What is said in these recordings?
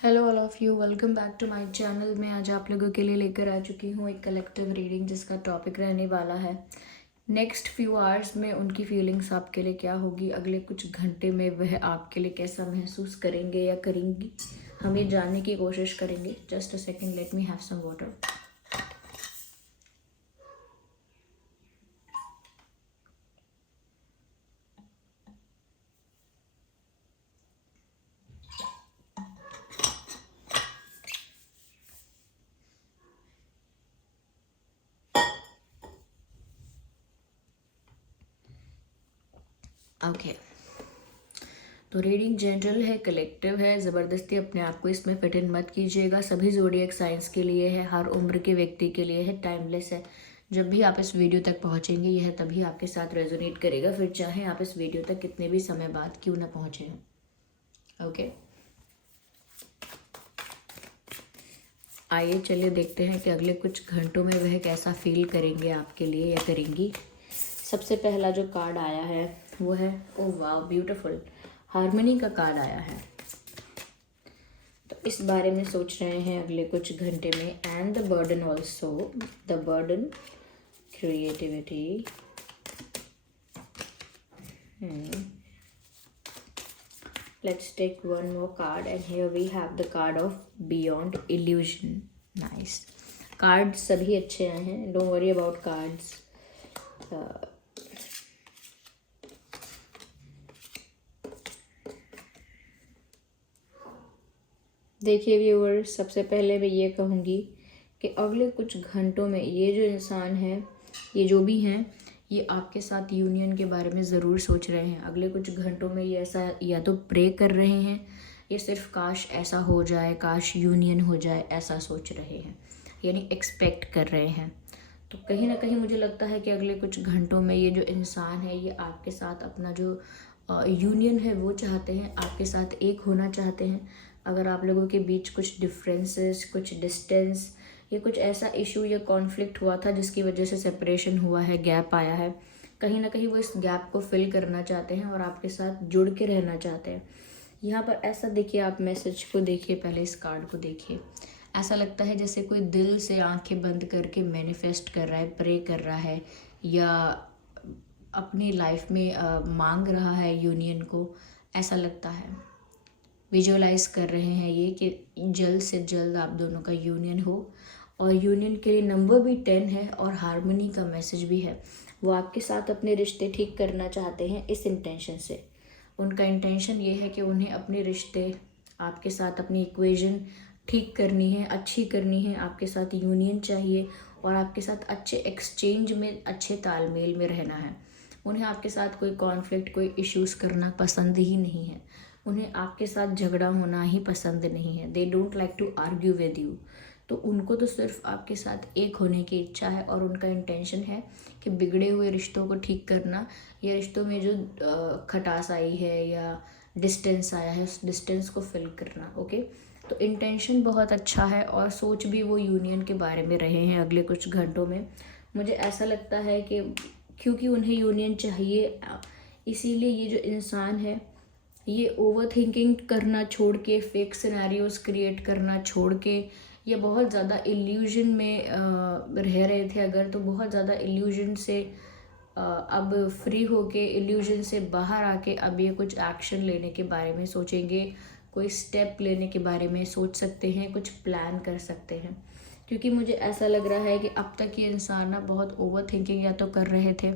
Hello all of you, welcome back to my channel. मैं आज आप लोगों के लिए लेकर आ चुकी हूँ एक कलेक्टिव रीडिंग जिसका टॉपिक रहने वाला है नेक्स्ट फ्यू आवर्स में उनकी फीलिंग्स आपके लिए क्या होगी, अगले कुछ घंटे में वह आपके लिए कैसा महसूस करेंगे या करेंगी, हम ये जानने की कोशिश करेंगे। Just a second, let me have some water. Okay, तो रीडिंग जनरल है, कलेक्टिव है, ज़बरदस्ती अपने आप को इसमें फिट इन मत कीजिएगा। सभी ज़ोडिएक साइंस के लिए है, हर उम्र के व्यक्ति के लिए है, टाइमलेस है। जब भी आप इस वीडियो तक पहुंचेंगे यह तभी आपके साथ रेजोनेट करेगा, फिर चाहे आप इस वीडियो तक कितने भी समय बाद क्यों ना पहुंचे हैं। ओके, आइए चलिए देखते हैं कि अगले कुछ घंटों में वह कैसा फील करेंगे आपके लिए या करेंगी। सबसे पहला जो कार्ड आया है वो है, ओ वाह ब्यूटीफुल, हार्मनी का कार्ड आया है। तो इस बारे में सोच रहे हैं अगले कुछ घंटे में। And the burden also, the burden, creativity. Let's take one more card and here we have the card of Beyond Illusion. Nice. Cards सभी अच्छे आए हैं, don't worry about cards. देखिए व्यूअर्स, सबसे पहले मैं ये कहूँगी कि अगले कुछ घंटों में ये जो इंसान है, ये जो भी हैं, ये आपके साथ यूनियन के बारे में ज़रूर सोच रहे हैं। अगले कुछ घंटों में ये ऐसा या तो प्रे कर रहे हैं, ये सिर्फ काश ऐसा हो जाए, काश यूनियन हो जाए, ऐसा सोच रहे हैं, यानी एक्सपेक्ट कर रहे हैं। तो कहीं ना कहीं मुझे लगता है कि अगले कुछ घंटों में ये जो इंसान है ये आपके साथ अपना जो यूनियन है वो चाहते हैं, आपके साथ एक होना चाहते हैं। अगर आप लोगों के बीच कुछ डिफरेंसेस, कुछ डिस्टेंस या कुछ ऐसा इशू या कॉन्फ्लिक्ट हुआ था जिसकी वजह से सेपरेशन हुआ है, गैप आया है, कहीं ना कहीं वो इस गैप को फिल करना चाहते हैं और आपके साथ जुड़ के रहना चाहते हैं। यहाँ पर ऐसा देखिए, आप मैसेज को देखिए, पहले इस कार्ड को देखिए। ऐसा लगता है जैसे कोई दिल से आंखें बंद करके मैनिफेस्ट कर रहा है, प्रे कर रहा है या अपनी लाइफ में मांग रहा है यूनियन को। ऐसा लगता है, विजुअलाइज कर रहे हैं ये कि जल्द से जल्द आप दोनों का यूनियन हो। और यूनियन के लिए नंबर भी 10 है और हार्मनी का मैसेज भी है। वो आपके साथ अपने रिश्ते ठीक करना चाहते हैं इस इंटेंशन से। उनका इंटेंशन ये है कि उन्हें अपने रिश्ते, आपके साथ अपनी इक्वेशन ठीक करनी है, अच्छी करनी है, आपके साथ यूनियन चाहिए और आपके साथ अच्छे एक्सचेंज में, अच्छे तालमेल में रहना है। उन्हें आपके साथ कोई कॉन्फ्लिक्ट, कोई इश्यूज़ करना पसंद ही नहीं है। उन्हें आपके साथ झगड़ा होना ही पसंद नहीं है। They don't like to argue with you. तो उनको तो सिर्फ आपके साथ एक होने की इच्छा है और उनका इंटेंशन है कि बिगड़े हुए रिश्तों को ठीक करना, या रिश्तों में जो खटास आई है या डिस्टेंस आया है उस डिस्टेंस को फिल करना। ओके, तो इंटेंशन बहुत अच्छा है और सोच भी वो यूनियन के बारे में रहे हैं अगले कुछ घंटों में। मुझे ऐसा लगता है कि क्योंकि उन्हें यूनियन चाहिए, इसीलिए ये जो इंसान है ये ओवर थिंकिंग करना छोड़ के, फेक सिनेरियोज क्रिएट करना छोड़ के, ये बहुत ज़्यादा इल्यूजन में रह रहे थे अगर, तो बहुत ज़्यादा इल्यूजन से अब फ्री होके, इल्यूजन से बाहर आके अब ये कुछ एक्शन लेने के बारे में सोचेंगे, कोई स्टेप लेने के बारे में सोच सकते हैं, कुछ प्लान कर सकते हैं। क्योंकि मुझे ऐसा लग रहा है कि अब तक ये इंसान ना बहुत ओवर थिंकिंग या तो कर रहे थे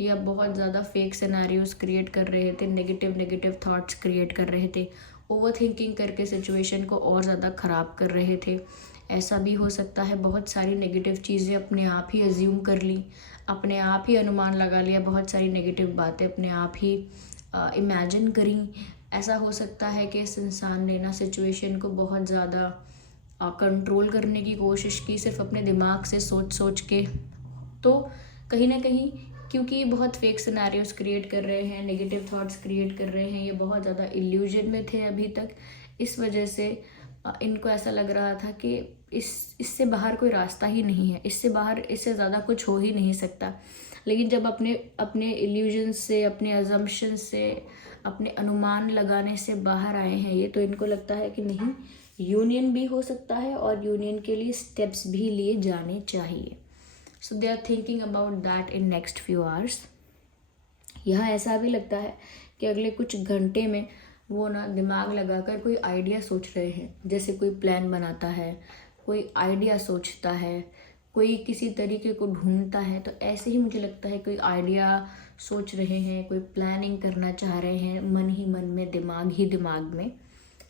या बहुत ज़्यादा फेक सिनेरियोज क्रिएट कर रहे थे, नेगेटिव नेगेटिव थॉट्स क्रिएट कर रहे थे, ओवर थिंकिंग करके सिचुएशन को और ज़्यादा ख़राब कर रहे थे। ऐसा भी हो सकता है बहुत सारी नेगेटिव चीज़ें अपने आप ही अज्यूम कर ली, अपने आप ही अनुमान लगा लिया, बहुत सारी नेगेटिव बातें अपने आप ही इमेजिन करी। ऐसा हो सकता है कि इस इंसान ने ना सिचुएशन को बहुत ज़्यादा कंट्रोल करने की कोशिश की, सिर्फ अपने दिमाग से सोच सोच के। तो कहीं ना कहीं क्योंकि ये बहुत फेक सिनेरियोज क्रिएट कर रहे हैं, नेगेटिव थॉट्स क्रिएट कर रहे हैं, ये बहुत ज़्यादा इल्यूजन में थे अभी तक, इस वजह से इनको ऐसा लग रहा था कि इससे बाहर कोई रास्ता ही नहीं है, इससे बाहर, इससे ज़्यादा कुछ हो ही नहीं सकता। लेकिन जब अपने अपने इल्यूजन से, अपने अजम्पशन से, अपने अनुमान लगाने से बाहर आए हैं ये, तो इनको लगता है कि नहीं, यूनियन भी हो सकता है और यूनियन के लिए स्टेप्स भी लिए जाने चाहिए. So they are thinking about that in next few hours. यहाँ ऐसा भी लगता है कि अगले कुछ घंटे में वो ना दिमाग लगाकर कोई आइडिया सोच रहे हैं. जैसे कोई प्लान बनाता है, कोई आइडिया सोचता है, कोई किसी तरीके को ढूंढता है. तो ऐसे ही मुझे लगता है कोई आइडिया सोच रहे हैं, कोई प्लानिंग करना चाह रहे हैं मन ही मन में, दिमाग ही दिमाग में,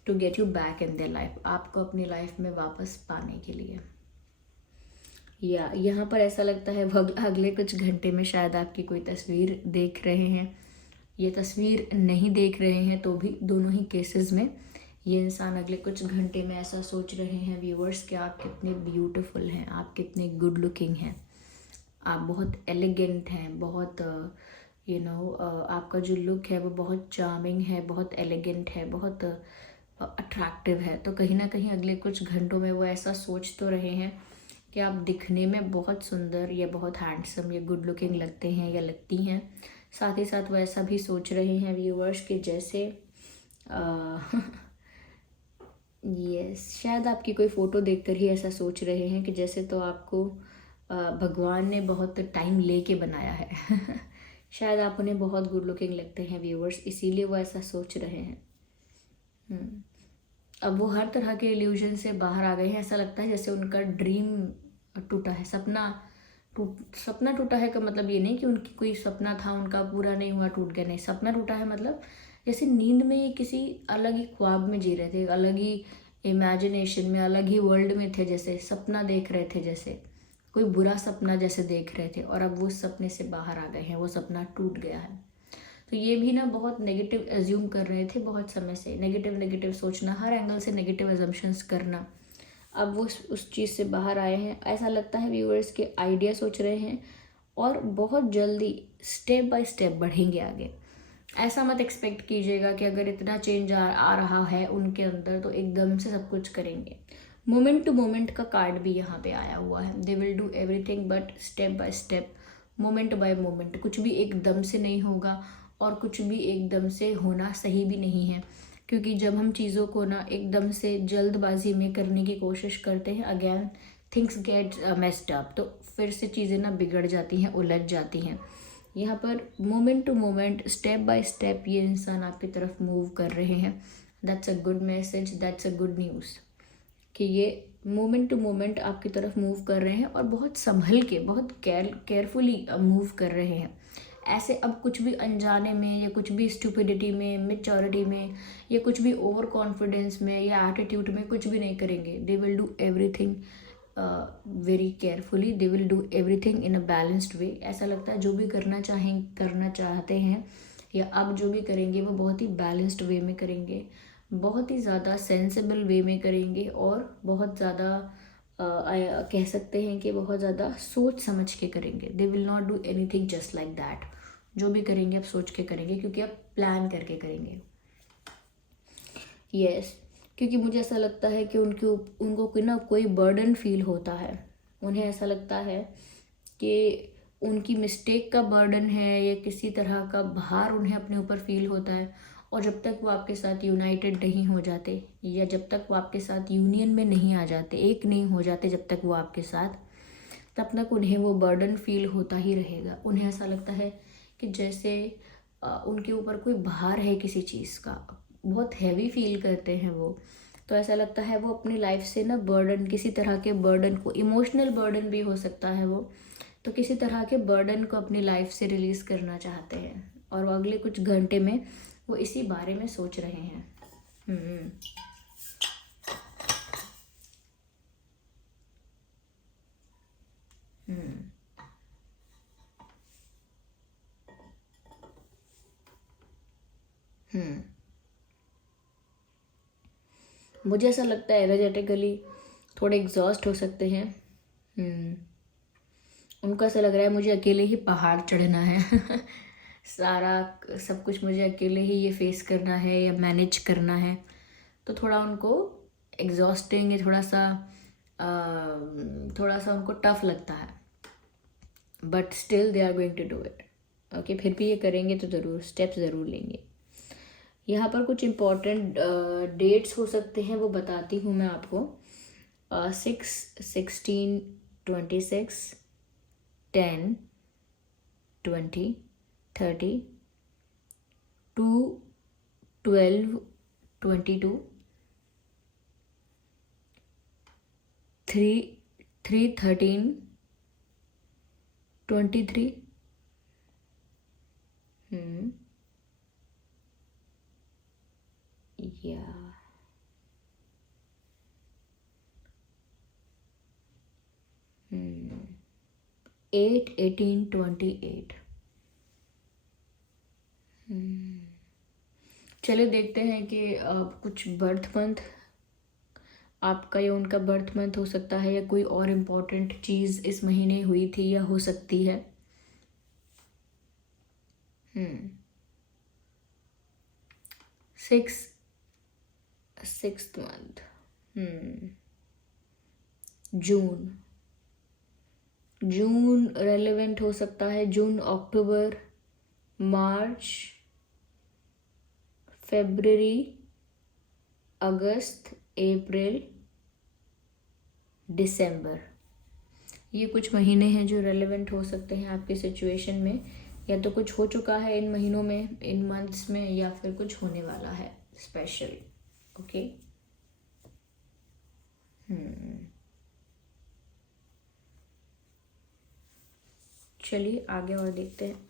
to get you back in their life, आपको अपनी लाइफ में वापस पाने के लिए. या यहाँ पर ऐसा लगता है अगले कुछ घंटे में शायद आपकी कोई तस्वीर देख रहे हैं, ये तस्वीर नहीं देख रहे हैं तो भी दोनों ही केसेस में ये इंसान अगले कुछ घंटे में ऐसा सोच रहे हैं व्यूअर्स कि आप कितने ब्यूटीफुल हैं, आप कितने गुड लुकिंग हैं, आप बहुत एलिगेंट हैं, बहुत आपका जो लुक है वो बहुत चार्मिंग है, बहुत एलिगेंट है, बहुत अट्रैक्टिव है. तो कहीं ना कहीं अगले कुछ घंटों में वो ऐसा सोच तो रहे हैं कि आप दिखने में बहुत सुंदर या बहुत हैंडसम या गुड लुकिंग लगते हैं या लगती हैं. साथ ही साथ वो ऐसा भी सोच रहे हैं व्यूअर्स कि जैसे यस शायद आपकी कोई फ़ोटो देखकर ही ऐसा सोच रहे हैं कि जैसे तो आपको भगवान ने बहुत टाइम लेके बनाया है. शायद आप उन्हें बहुत गुड लुकिंग लगते हैं व्यूअर्स, इसीलिए वो ऐसा सोच रहे हैं. अब वो हर तरह के इल्यूजन से बाहर आ गए हैं. ऐसा लगता है जैसे उनका ड्रीम टूटा है, सपना टूटा है का मतलब ये नहीं कि उनकी कोई सपना था उनका पूरा नहीं हुआ, टूट गया. नहीं, सपना टूटा है मतलब जैसे नींद में ये किसी अलग ही ख्वाब में जी रहे थे, अलग ही इमेजिनेशन में, अलग ही वर्ल्ड में थे, जैसे सपना देख रहे थे, जैसे कोई बुरा सपना जैसे देख रहे थे, और अब वो सपने से बाहर आ गए हैं, वो सपना टूट गया है. तो ये भी ना बहुत नेगेटिव एज्यूम कर रहे थे बहुत समय से, नेगेटिव सोचना, हर एंगल से नेगेटिव एजम्पशंस करना. अब वो उस चीज़ से बाहर आए हैं. ऐसा लगता है व्यूअर्स के आइडिया सोच रहे हैं और बहुत जल्दी स्टेप बाय स्टेप बढ़ेंगे आगे. ऐसा मत एक्सपेक्ट कीजिएगा कि अगर इतना चेंज आ रहा है उनके अंदर तो एकदम से सब कुछ करेंगे. मोमेंट टू मोमेंट का कार्ड भी यहाँ पे आया हुआ है. They will do everything but step by step, moment bye moment. कुछ भी एकदम से नहीं होगा और कुछ भी एकदम से होना सही भी नहीं है, क्योंकि जब हम चीज़ों को ना एकदम से जल्दबाजी में करने की कोशिश करते हैं, again things get messed up, तो फिर से चीज़ें ना बिगड़ जाती हैं, उलझ जाती हैं. यहाँ पर moment to moment, step by step ये इंसान आपकी तरफ मूव कर रहे हैं. That's a good message, that's a good news कि ये मोमेंट टू मोमेंट आपकी तरफ मूव कर रहे हैं और बहुत संभल के, बहुत केयरफुली मूव कर रहे हैं. ऐसे अब कुछ भी अनजाने में या कुछ भी स्टूपिडिटी में, मेच्योरिटी में या कुछ भी ओवर कॉन्फिडेंस में या एटीट्यूड में कुछ भी नहीं करेंगे. They will do everything very carefully, they will do everything in a balanced way. ऐसा लगता है जो भी करना चाहते हैं या अब जो भी करेंगे वो बहुत ही बैलेंस्ड वे में करेंगे, बहुत ही ज़्यादा सेंसिबल वे में करेंगे और बहुत ज़्यादा कह सकते हैं कि बहुत ज़्यादा सोच समझ के करेंगे. They will not do anything just like that. जो भी करेंगे आप सोच के करेंगे, क्योंकि आप प्लान करके करेंगे. यस क्योंकि मुझे ऐसा लगता है कि उनको कोई ना कोई बर्डन फील होता है. उन्हें ऐसा लगता है कि उनकी मिस्टेक का बर्डन है या किसी तरह का भार उन्हें अपने ऊपर फील होता है. और जब तक वो आपके साथ यूनाइटेड नहीं हो जाते या जब तक वो आपके साथ यूनियन में नहीं आ जाते, एक नहीं हो जाते जब तक वो आपके साथ, तब तक उन्हें वो बर्डन फील होता ही रहेगा. उन्हें ऐसा लगता है कि जैसे उनके ऊपर कोई भार है किसी चीज़ का, बहुत हैवी फील करते हैं वो. तो ऐसा लगता है वो अपनी लाइफ से ना बर्डन, किसी तरह के बर्डन को, इमोशनल बर्डन भी हो सकता है वो, तो किसी तरह के बर्डन को अपनी लाइफ से रिलीज़ करना चाहते हैं. और वो अगले कुछ घंटे में वो इसी बारे में सोच रहे हैं. मुझे ऐसा लगता है एनर्जेटिकली थोड़े एग्जॉस्ट हो सकते हैं. उनको ऐसा लग रहा है मुझे अकेले ही पहाड़ चढ़ना है. सारा सब कुछ मुझे अकेले ही ये फेस करना है या मैनेज करना है. तो थोड़ा उनको एग्जॉस्टिंग, थोड़ा सा उनको टफ लगता है, but still they are going to do it. Okay, फिर भी ये करेंगे तो ज़रूर, स्टेप्स ज़रूर लेंगे. यहाँ पर कुछ इम्पोर्टेंट डेट्स हो सकते हैं, वो बताती हूँ मैं आपको। 6, 16, 26, 10, 20, 30, 2, 12, 22, 3, 13, 23, या 8, 18, 28। चलिए देखते हैं कि कुछ बर्थ मंथ आपका या उनका बर्थ मंथ हो सकता है, या कोई और इम्पोर्टेंट चीज़ इस महीने हुई थी या हो सकती है। 6th मंथ, जून रेलेवेंट हो सकता है। जून, अक्टूबर, मार्च, फरवरी, अगस्त, अप्रैल, दिसंबर, ये कुछ महीने हैं जो रेलेवेंट हो सकते हैं आपके सिचुएशन में। या तो कुछ हो चुका है इन महीनों में, इन मंथ्स में, या फिर कुछ होने वाला है स्पेशल। ओके, चलिए आगे और देखते हैं।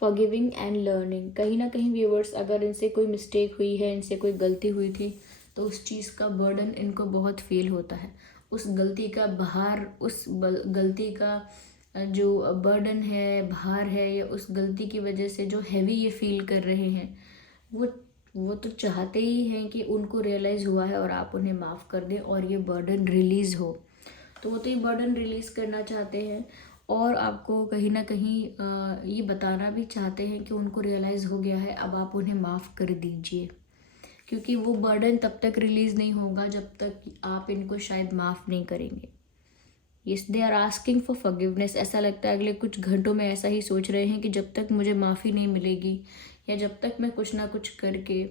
फॉरगिविंग एंड लर्निंग, कहीं ना कहीं व्यूअर्स, अगर इनसे कोई मिस्टेक हुई है, इनसे कोई गलती हुई थी, तो उस चीज़ का बर्डन इनको बहुत फील होता है। उस गलती का भार, उस गलती का जो बर्डन है, भार है, या उस गलती की वजह से जो हैवी ये फील कर रहे हैं, वो तो चाहते ही हैं कि उनको रियलाइज़ हुआ है और आप उन्हें माफ़ कर दें और ये बर्डन रिलीज़ हो। तो वो तो ये बर्डन रिलीज़ करना चाहते हैं, और आपको कहीं ना कहीं ये बताना भी चाहते हैं कि उनको रियलाइज़ हो गया है, अब आप उन्हें माफ़ कर दीजिए। क्योंकि वो बर्डन तब तक रिलीज़ नहीं होगा जब तक आप इनको शायद माफ़ नहीं करेंगे। Yes, they are asking for forgiveness. ऐसा लगता है अगले कुछ घंटों में ऐसा ही सोच रहे हैं कि जब तक मुझे माफ़ी नहीं मिलेगी, या जब तक मैं कुछ ना कुछ करके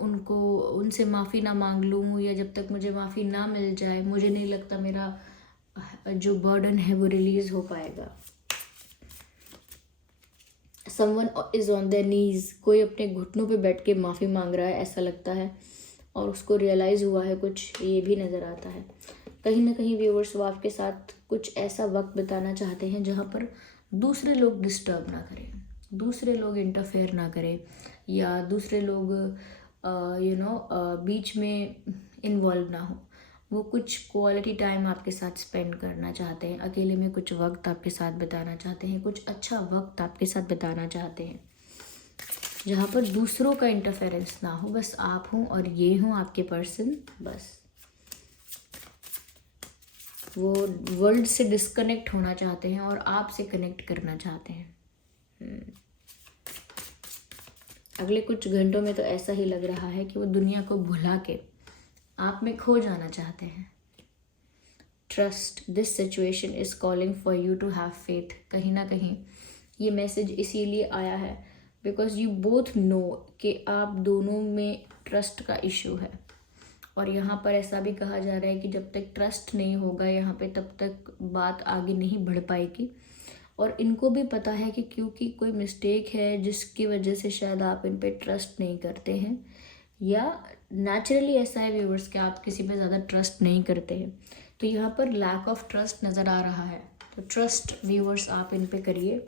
उनसे माफ़ी ना मांग लूँ, या जब तक मुझे माफ़ी ना मिल जाए, मुझे नहीं लगता मेरा जो बर्डन है वो रिलीज़ हो पाएगा। समवन इज़ ऑन देयर नीज, कोई अपने घुटनों पे बैठ के माफ़ी मांग रहा है ऐसा लगता है, और उसको रियलाइज़ हुआ है कुछ, ये भी नज़र आता है। कहीं ना कहीं व्यूअर्स, वो आपके साथ कुछ ऐसा वक्त बिताना चाहते हैं जहाँ पर दूसरे लोग डिस्टर्ब ना करें, दूसरे लोग इंटरफेयर ना करें, या दूसरे लोग बीच में इन्वॉल्व ना हो। वो कुछ क्वालिटी टाइम आपके साथ स्पेंड करना चाहते हैं, अकेले में कुछ वक्त आपके साथ बिताना चाहते हैं, कुछ अच्छा वक्त आपके साथ बिताना चाहते हैं जहाँ पर दूसरों का इंटरफेरेंस ना हो, बस आप हों और ये हों आपके पर्सन। बस वो वर्ल्ड से डिस्कनेक्ट होना चाहते हैं और आपसे कनेक्ट करना चाहते हैं। अगले कुछ घंटों में तो ऐसा ही लग रहा है कि वो दुनिया को भुला के आप में खो जाना चाहते हैं। Trust, this situation is calling for you to have faith. कहीं ना कहीं ये मैसेज इसीलिए आया है बिकॉज यू बोथ नो कि आप दोनों में ट्रस्ट का इशू है, और यहाँ पर ऐसा भी कहा जा रहा है कि जब तक ट्रस्ट नहीं होगा यहाँ पे, तब तक बात आगे नहीं बढ़ पाएगी। और इनको भी पता है कि क्योंकि कोई मिस्टेक है जिसकी वजह से शायद आप इन पे ट्रस्ट नहीं करते हैं, या नेचुरली ऐसा है व्यूवर्स कि आप किसी पे ज़्यादा ट्रस्ट नहीं करते हैं, तो यहाँ पर लैक ऑफ ट्रस्ट नज़र आ रहा है। तो ट्रस्ट व्यूवर्स आप इन पे करिए,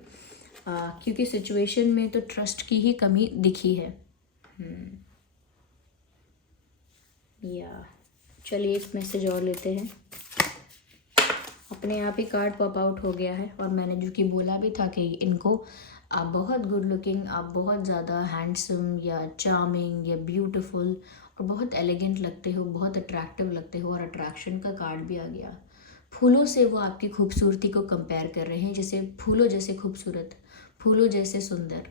क्योंकि सिचुएशन में तो ट्रस्ट की ही कमी दिखी है। या चलिए एक मैसेज और लेते हैं। अपने आप ही कार्ड पॉप आउट हो गया है, और मैंने जो कि बोला भी था कि इनको, आप बहुत गुड लुकिंग, आप बहुत ज़्यादा हैंडसम या चार्मिंग या ब्यूटीफुल और बहुत एलिगेंट लगते हो, बहुत अट्रैक्टिव लगते हो, और अट्रैक्शन का कार्ड भी आ गया। फूलों से वो आपकी खूबसूरती को कंपेयर कर रहे हैं, जैसे फूलों जैसे खूबसूरत, फूलों जैसे सुंदर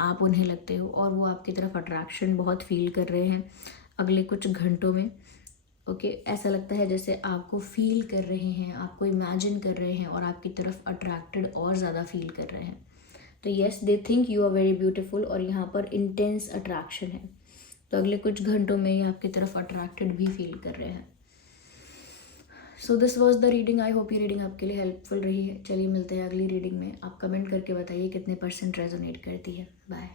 आप उन्हें लगते हो, और वो आपकी तरफ अट्रैक्शन बहुत फील कर रहे हैं अगले कुछ घंटों में। ओके ऐसा लगता है जैसे आपको फील कर रहे हैं, आपको इमेजिन कर रहे हैं और आपकी तरफ अट्रैक्टेड और ज़्यादा फील कर रहे हैं। तो yes, they think you are very beautiful और यहाँ पर इंटेंस अट्रैक्शन है। तो अगले कुछ घंटों में ये आपकी तरफ अट्रैक्टेड भी फील कर रहे हैं। So this was the reading. I hope ये रीडिंग आपके लिए हेल्पफुल रही है। चलिए मिलते हैं अगली रीडिंग में। आप कमेंट करके बताइए कितने % रेजोनेट करती है। बाय।